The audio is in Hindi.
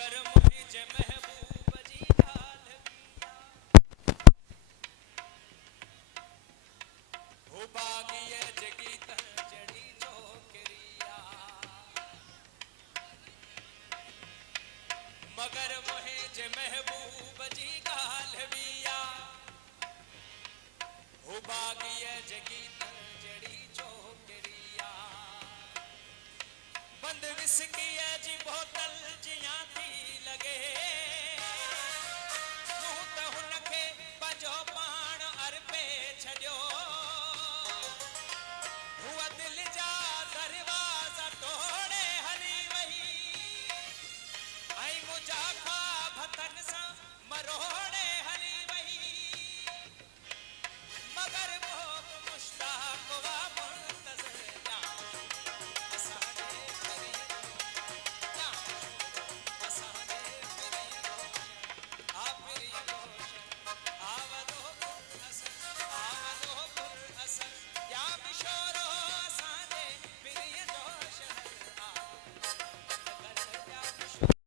मगर मुझे महबूब जी गाल हो बागिए जगी तर जड़ी छोकरिया मगर मुझे महबूब जी गाल हो बागिए जगी तर जड़ी छोकरिया बंद विस्की जी बोतल जिया थी लगे मुंह त हुनखे पंहिंजो पाण अरपे छॾियो हुआ दिल जा दरवाज़ा तोड़े हली वही ऐं मुंहिंजा ख्वाब हथनि सां मरोड़े हली वही मगर वो मुश्ताक वा मुंतज़िर असांजे